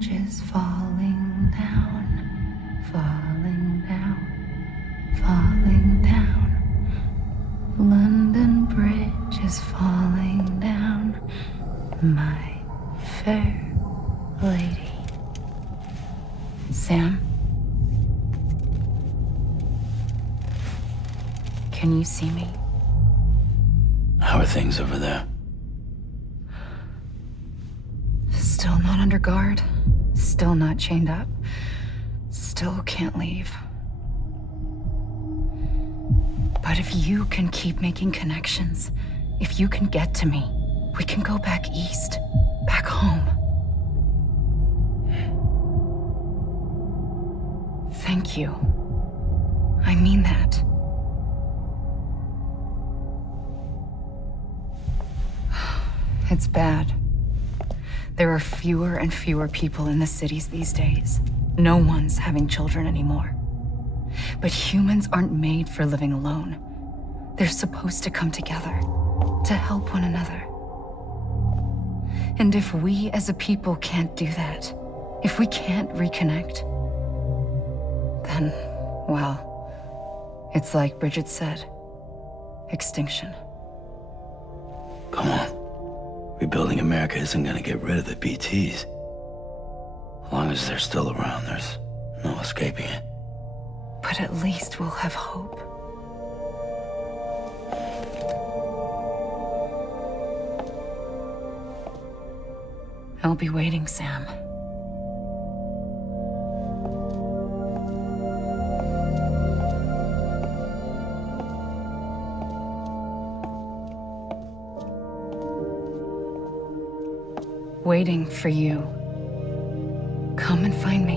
bridge is falling down, falling down, falling down. London Bridge is falling down, my fair lady. Sam? Can you see me? How are things over there? Still not under guard. Still not chained up. Still can't leave. But if you can keep making connections, if you can get to me, we can go back east, back home. Thank you. I mean that. It's bad. There are fewer and fewer people in the cities these days. No one's having children anymore. But humans aren't made for living alone. They're supposed to come together, to help one another. And if we as a people can't do that, if we can't reconnect, then, well, it's like Bridget said, extinction. Come on. Rebuilding America isn't gonna get rid of the BTs. As long as they're still around, there's no escaping it. But at least we'll have hope. I'll be waiting, Sam. Waiting for you. Come and find me.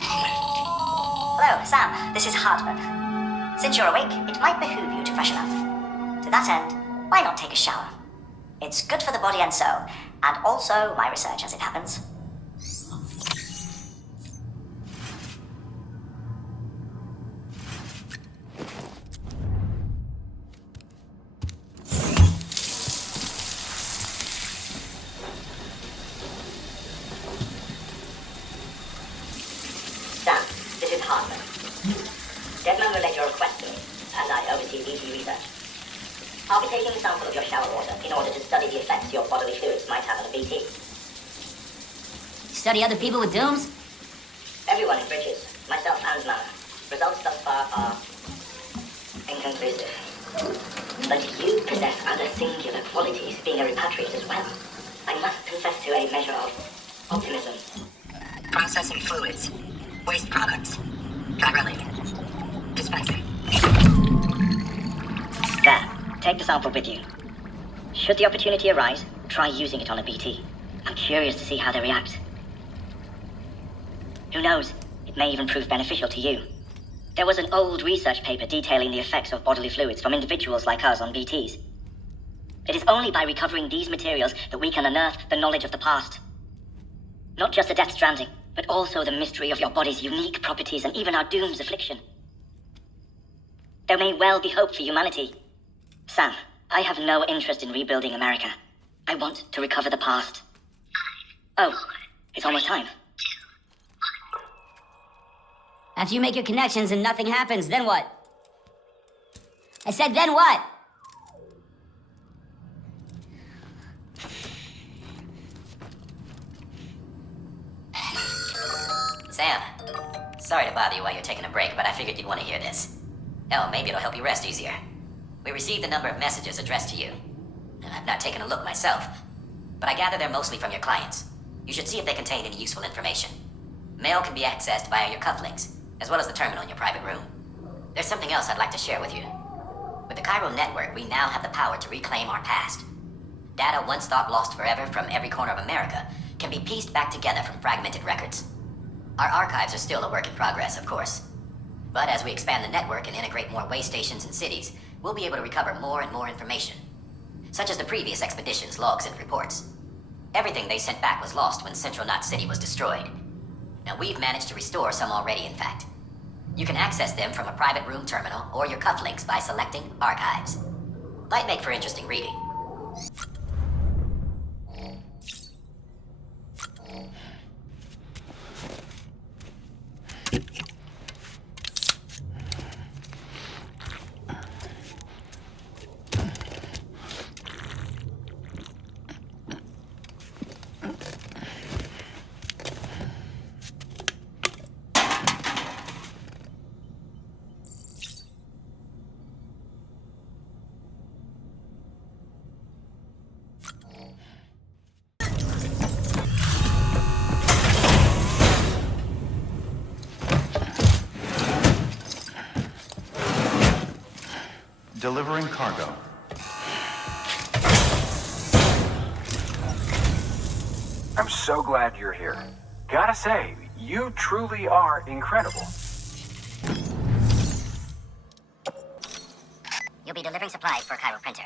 Hello, Sam. This is Hartman. Since you're awake, it might behoove you to freshen up. To that end, why not take a shower? It's good for the body and soul, and also my research as it happens. Sam, this is Hartman. Deadman relayed your request to me, and I oversee BT research. I'll be taking a sample of your shower water in order to study the effects your bodily fluids might have on a BT. Study other people with dooms? Everyone in Bridges, myself and Mana. Results thus far are inconclusive. But you possess other singular qualities, being a repatriate as well. I must confess to a measure of optimism. Processing fluids, waste products, drilling, dispensing. There, take the sample with you. Should the opportunity arise, try using it on a BT. I'm curious to see how they react. Who knows, it may even prove beneficial to you. There was an old research paper detailing the effects of bodily fluids from individuals like us on BTs. It is only by recovering these materials that we can unearth the knowledge of the past. Not just the Death Stranding, but also the mystery of your body's unique properties and even our doom's affliction. There may well be hope for humanity. Sam, I have no interest in rebuilding America. I want to recover the past. Oh, it's almost time. After you make your connections and nothing happens, then what? I said, then what? Sam, sorry to bother you while you're taking a break, but I figured you'd want to hear this. Hell, maybe it'll help you rest easier. We received a number of messages addressed to you. And I've not taken a look myself, but I gather they're mostly from your clients. You should see if they contain any useful information. Mail can be accessed via your cufflinks, as well as the terminal in your private room. There's something else I'd like to share with you. With the Chiral network, we now have the power to reclaim our past. Data once thought lost forever from every corner of America can be pieced back together from fragmented records. Our archives are still a work in progress, of course. But as we expand the network and integrate more way stations and cities, we'll be able to recover more and more information, such as the previous expedition's logs and reports. Everything they sent back was lost when Central Knot City was destroyed. Now, we've managed to restore some already, in fact. You can access them from a private room terminal or your cufflinks by selecting Archives. Might make for interesting reading. Delivering cargo. I'm so glad you're here. Gotta say, you truly are incredible. You'll be delivering supplies for a Cairo printer.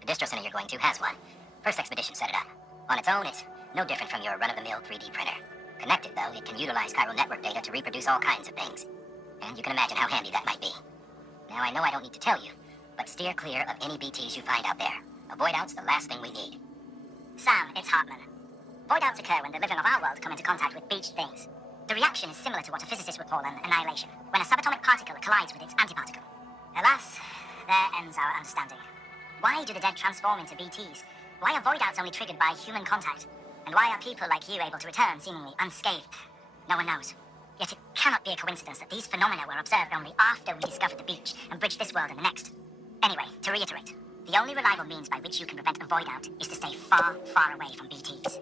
The distro center you're going to has one. First expedition set it up. On its own, it's no different from your run-of-the-mill 3D printer. Connected, though, it can utilize Cairo network data to reproduce all kinds of things. And you can imagine how handy that might be. Now, I know I don't need to tell you, but steer clear of any BTs you find out there. Avoid out's the last thing we need. Sam, it's Hartman. Void outs occur when the living of our world come into contact with beached things. The reaction is similar to what a physicist would call an annihilation, when a subatomic particle collides with its antiparticle. Alas, there ends our understanding. Why do the dead transform into BTs? Why are void outs only triggered by human contact? And why are people like you able to return seemingly unscathed? No one knows. Yet it cannot be a coincidence that these phenomena were observed only after we discovered the beach and bridged this world and the next. Anyway, to reiterate, the only reliable means by which you can prevent a void out is to stay far, far away from BTs.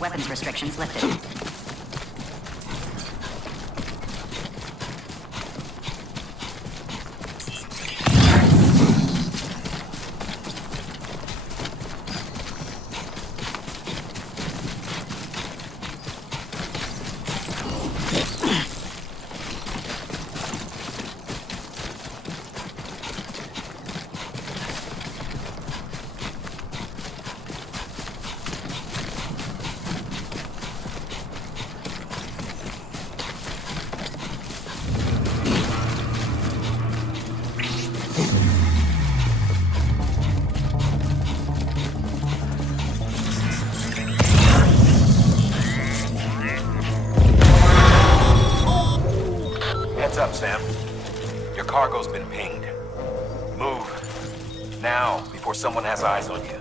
Weapons restrictions lifted. Heads up, Sam. Your cargo's been pinged. Move. Now, before someone has eyes on you.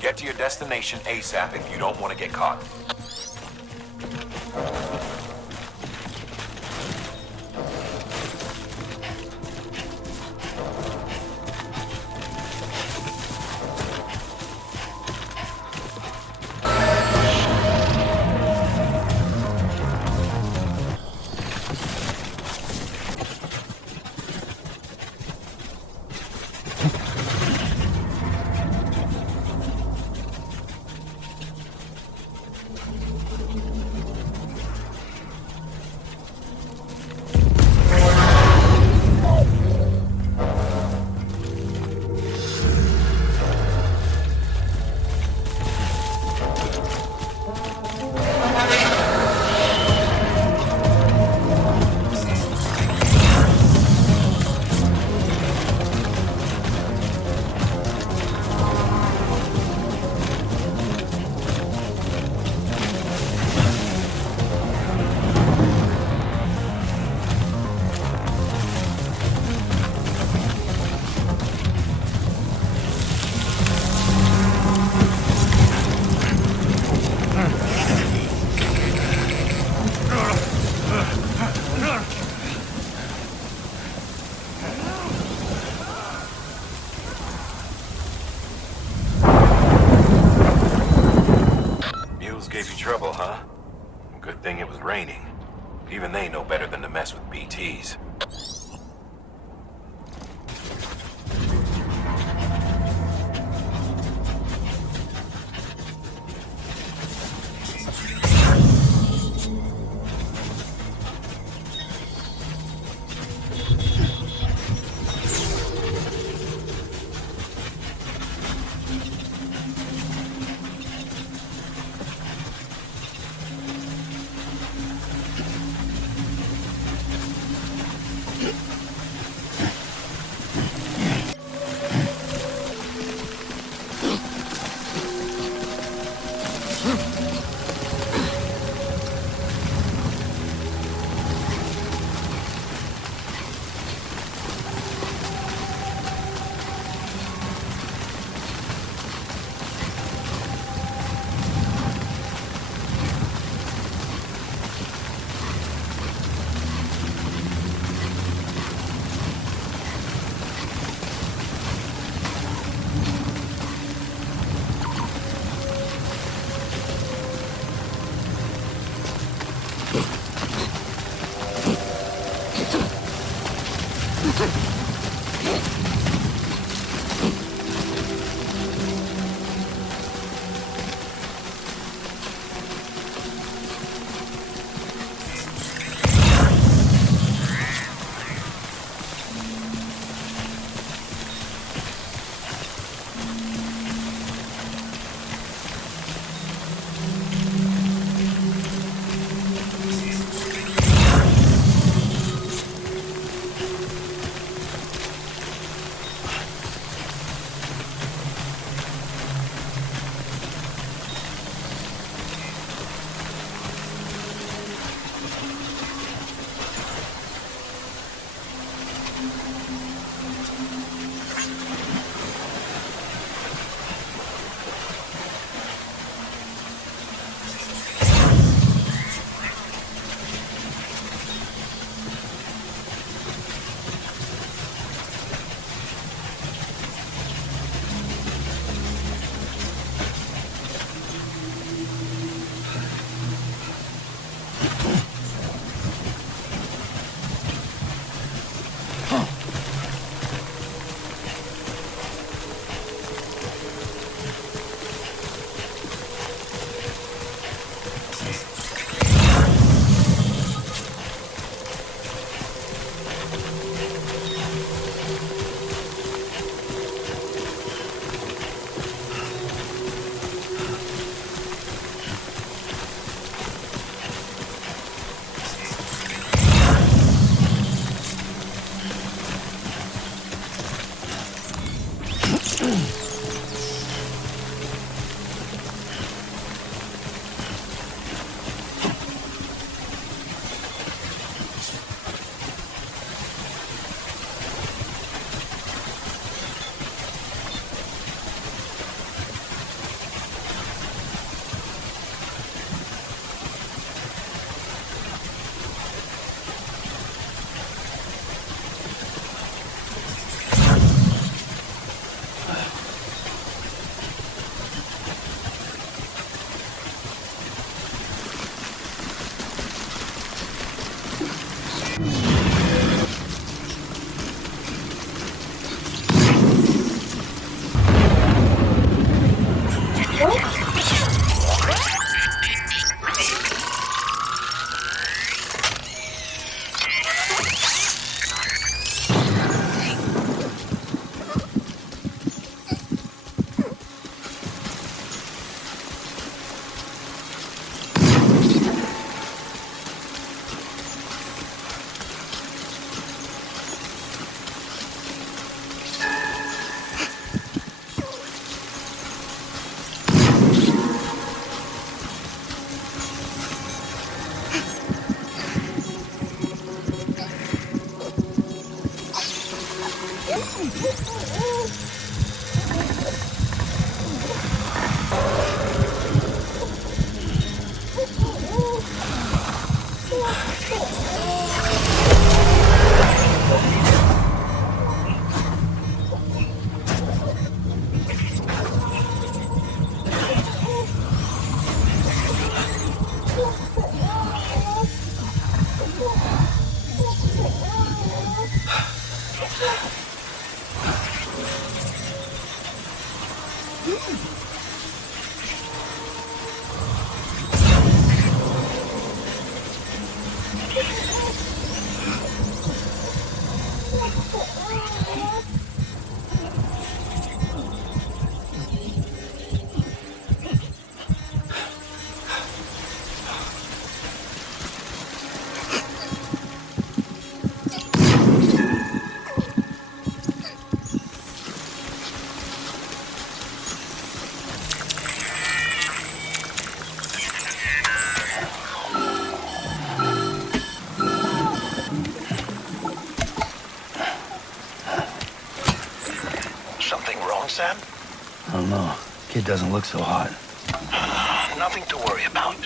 Get to your destination ASAP if you don't want to get caught. Gave you trouble, huh? Good thing it was raining. Even they know better than to mess with BTs. Sam? I don't know. Kid doesn't look so hot. Nothing to worry about.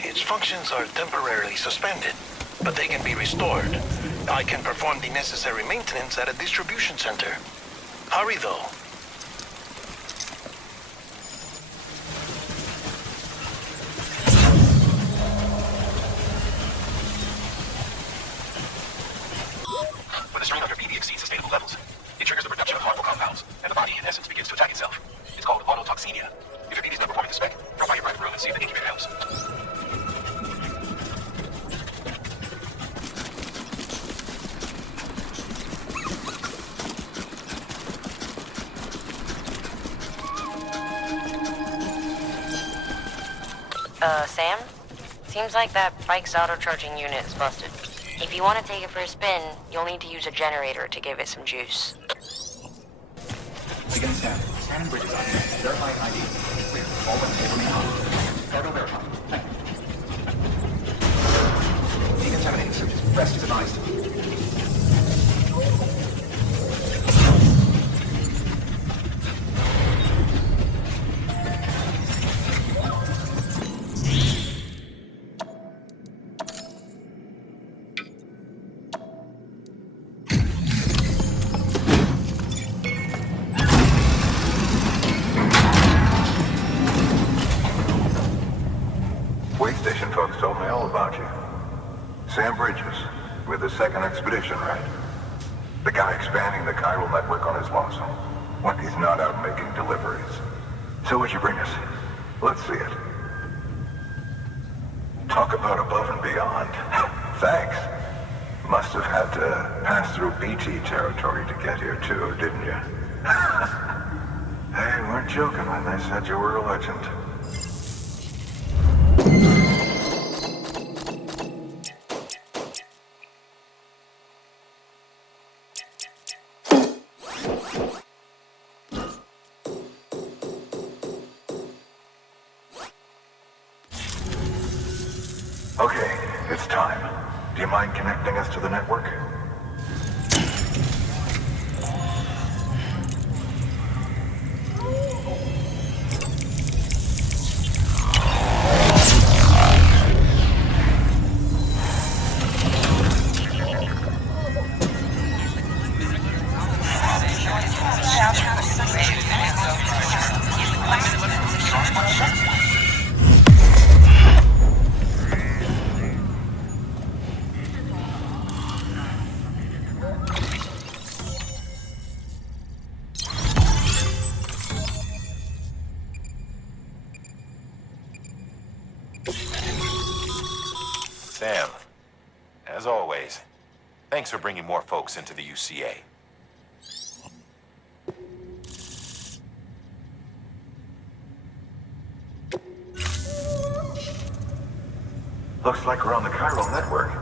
Its functions are temporarily suspended, but they can be restored. I can perform the necessary maintenance at a distribution center. Hurry, though. When the strain under BB exceeds sustainable levels, Sam? Seems like that bike's auto-charging unit is busted. If you want to take it for a spin, you'll need to use a generator to give it some juice. Again, Sam. Scanning bridges on command. Verify ID. Clear. All went over now. Cargo verified. Thank you. Decontaminating switches. Rest is advised. Station folks told me all about you. Sam Bridges, with the second expedition, right? The guy expanding the chiral network on his lonesome, when he's not out making deliveries. So what'd you bring us? Let's see it. Talk about above and beyond. Thanks. Must have had to pass through BT territory to get here too, didn't you? They weren't joking when they said you were a legend. Okay, it's time. Do you mind connecting us to the network? Sam, as always, thanks for bringing more folks into the UCA. Looks like we're on the chiral network.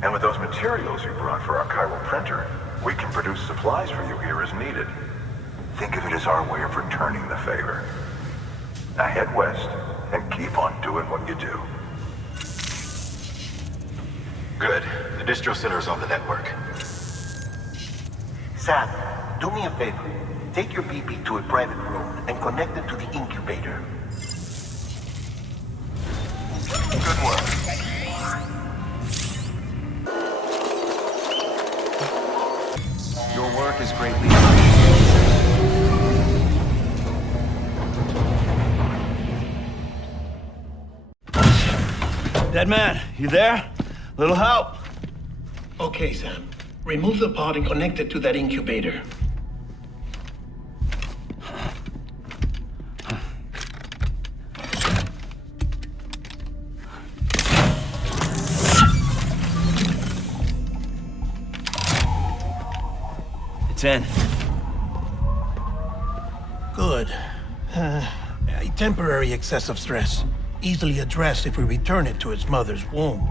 And with those materials you brought for our chiral printer, we can produce supplies for you here as needed. Think of it as our way of returning the favor. Now head west and keep on doing what you do. Good. The distro center's on the network. Sam, do me a favor. Take your BB to a private room and connect it to the incubator. Good work. Your work is greatly appreciated. Dead man, you there? Little help? Okay, Sam. Remove the pod and connect it to that incubator. It's in. Good. A temporary excessive stress. Easily addressed if we return it to its mother's womb.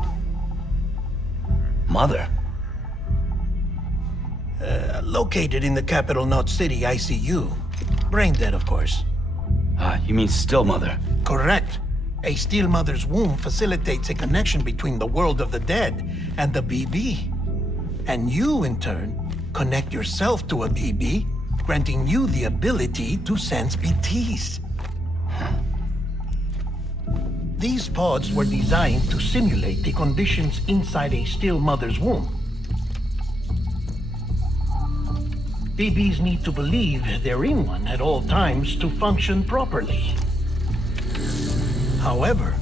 Mother? Located in the capital Knot City ICU. Brain dead, of course. You mean still mother? Correct. A still mother's womb facilitates a connection between the world of the dead and the BB. And you, in turn, connect yourself to a BB, granting you the ability to sense BTs. These pods were designed to simulate the conditions inside a still mother's womb. BBs need to believe they're in one at all times to function properly. However,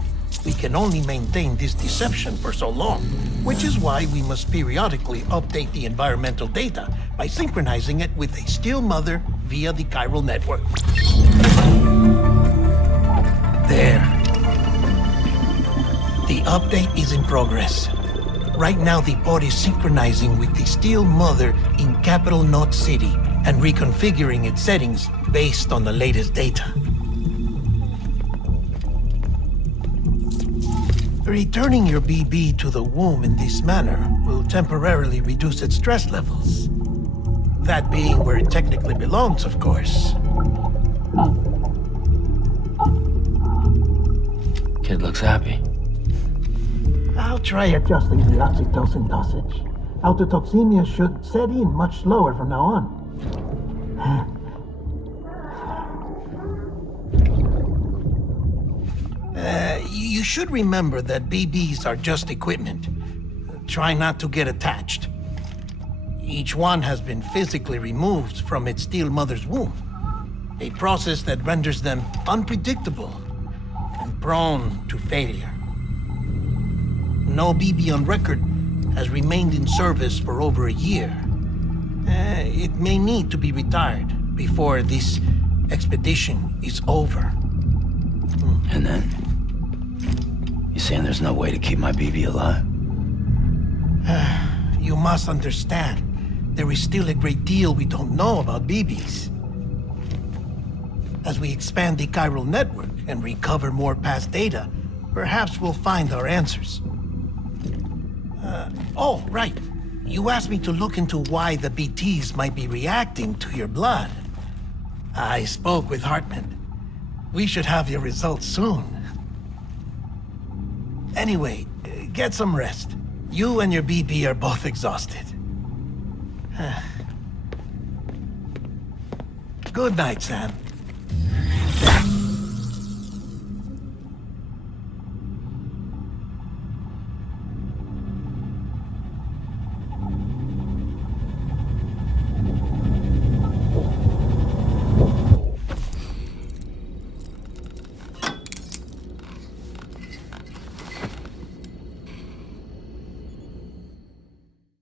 we can only maintain this deception for so long, which is why we must periodically update the environmental data by synchronizing it with a still mother via the chiral network. There. The update is in progress. Right now, the pod is synchronizing with the still mother in capital Knot City and reconfiguring its settings based on the latest data. Returning your BB to the womb in this manner will temporarily reduce its stress levels. That being where it technically belongs, of course. Kid looks happy. I'll try adjusting the oxytocin dosage. Autotoxemia should set in much slower from now on. You should remember that BBs are just equipment. Try not to get attached. Each one has been physically removed from its steel mother's womb. A process that renders them unpredictable and prone to failure. No BB on record has remained in service for over a year. It may need to be retired before this expedition is over. And then? You saying there's no way to keep my BB alive? You must understand, there is still a great deal we don't know about BBs. As we expand the chiral network and recover more past data, perhaps we'll find our answers. Oh, right. You asked me to look into why the BTs might be reacting to your blood. I spoke with Hartman. We should have your results soon. Anyway, get some rest. You and your BB are both exhausted. Good night, Sam.